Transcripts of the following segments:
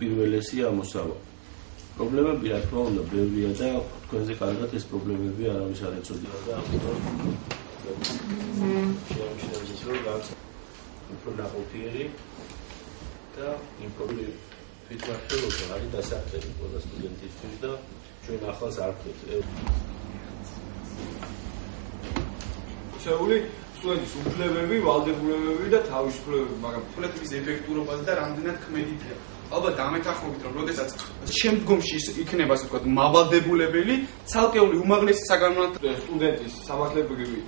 პირველესი ამოსავა. პრობლემები რა თქმა უნდა ბევრია და თქვენზე კარგად ეს პრობლემები არავის არ ეწოდება და შეამჩნევს რომ რაც უფრო ნაყოფიერი და იმ პრობლემები თვითმართველობა არის დასაქმებული ყველა სტუდენტისთვის და ჩვენ ახალს არ ვქეთ. შეეული სტუდენტის უფლებები, ვალდებულებები და თავისუფლებები, მაგრამ კოლექტივის ეფექტურობაზე და რამდენად ქმედითია. ალბათ ამეთანხმებით რომ როდესაც შემდგომში იქნება ასე ვთქვათ მავალდებულებელი, ცალკეული უმაღლესი საგანმანათლებლო სტუდენტის სამართლებრივი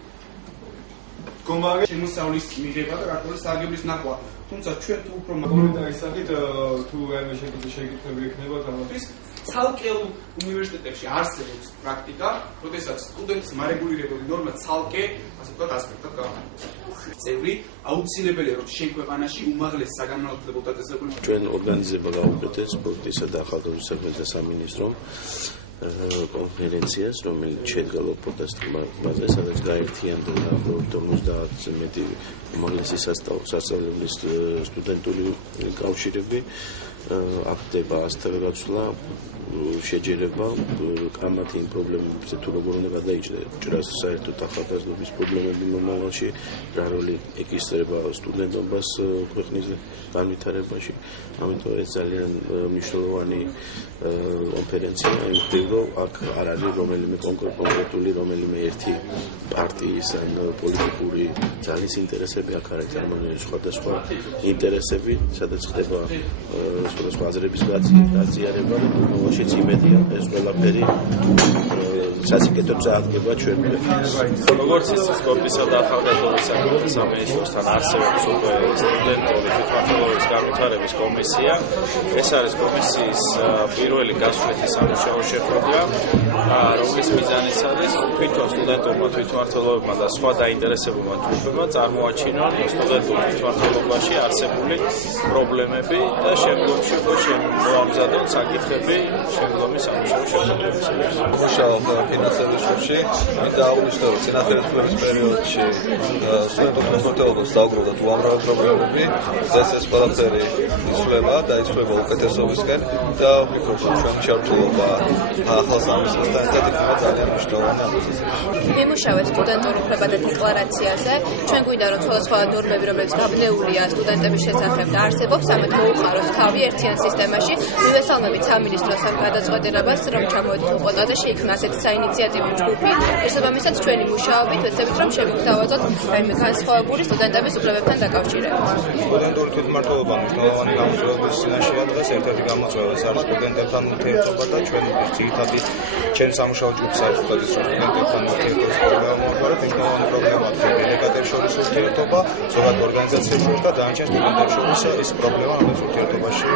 მდგომარე შემოსავლის მიღება და რატომ სარგებლის ნახვა. თუმცა ჩვენ თუ უფრო კომენტარის სახით თუ რაიმე შეკითხვები ექნება თამაშის ცალკეულ უნივერსიტეტებში არსებობს პრაქტიკა, როდესაც სტუდენტის მარეგულირებული ნორმა ცალკე, ასე ვთქვათ, ასპექტად გამოიყენება. წევრი აუცილებელია რომ შენ ქვეყანაში უმაღლეს საგანმანათლებლო დაწესებულება ჩვენ ორგანიზება გავუკეთეთ სპორტისა და ახალგაზრდობის საქმეთა სამინისტრომ კონფერენციას, რომელიც შედგა ლოპოტასტმაზე, სადაც გაერთიანდა დაახლოებით 50-ზე მეტი უმაღლესი სასწავლებლის სტუდენტური კავშირები. აქ ხდება ასევე გაცვლა შეჯერება კამათი იმ პრობლემებზე თუ როგორ უნდა გადაიჭრას საერთოდ ახალგაზრდობის პრობლემები მომავალში, რა როლი ეკისრება სტუდენტობას ქვეყნის განვითარებაში. ამიტომ ეს ძალიან მნიშვნელოვანი კონფერენცია იმ ხრივ, რომ აქ არ არის რომელიმე კონკრეტული რომელიმე ერთი პარტიის ან პოლიტიკური ძალის ინტერესები, აქ არის წარმოქმნილი სხვადასხვა ინტერესები, სადაც ხდება სხვადასხვა აზრების გაზიარება და მომავალშიც იმედია ეს ყველაფერი სასიკეთოზე აღდგება ჩვენ ქვეყანაში. როგორც ის სპორტისა და ახალგაზრდობის საქმეთა სამინისტროსთან არსებობს უკვე სტუდენტური თვითმმართველობის განვითარების კომისია. ეს არის კომისიის პირველი გასვლითი სამუშაო შეხვედრა, რომლის მიზანიც არის თვითონ სტუდენტურმა თვითმმართველობებმა და სხვა დაინტერესებულმა ჯგუფებმა წარმოაჩინონ სტუდენტურ თვითმმართველობაში არსებული პრობლემები და შემდგომში მოამზადონ საკითხები შემდგომი სამუშაო შეხვედრებისთვის. მუშაობა ფინანსების ჯგუფში, მინდა აღნიშნო, რომ წინასწარ პერიოდში სტუდენტურ თვითმმართველობას დაუგროვდა უამრავი პრობლემები, დღეს ეს ყველაფერი იცვლება და იცვლება უკეთესობისკენ და ვფიქრობ, რომ ჩვენი ჩართულობა ახალ სამეცნიერო იქნება ძალიან მნიშვნელოვანი ამ პროცესში. მიმუშავეთ სტუდენტურ უფლებათა დეკლარაციაზე. ჩვენ გვინდა რომ სხვადასხვა ნორმები, რომელიც გაბნეულია სტუდენტების შესახებ და არსებობს, ამათ მოუხაროთ თავი ერთიან სისტემაში. მივესალმებით სამინისტროს ამ გადაწყვეტილებას, რომ ჩამოეთქვათ ლოპოტაზე შეიქმნა ასეთი საინიციატივო ჯგუფი. შესაბამისად, ჩვენი მუშაობით ვეცდებით, რომ შევგვთავაზოთ რაიმე განსხვავებული სტუდენტების უფლებებთან დაკავშირებით. სტუდენტური თვითმმართველობა მნიშვნელოვანი გამოწვევების წინაშე ადგას. ერთ-ერთი გამოწვევა არის სტუდენტებთან ურთიერთობა და ჩვენ ძირითადად ჩვენ სამუშაო ჯგუფს აქვს რომ სტუდენტებთან ურთიერთობის პრობლემა მოაქვს. მნიშვნელოვანი პრობლემაა დელეგატებს შორის ურთიერთობა, ზოგადად ორგანიზაციებს შორის და დანარჩენ სტუდენტებს შორის ის პრობლემა, რომელიც ურთიერთობაში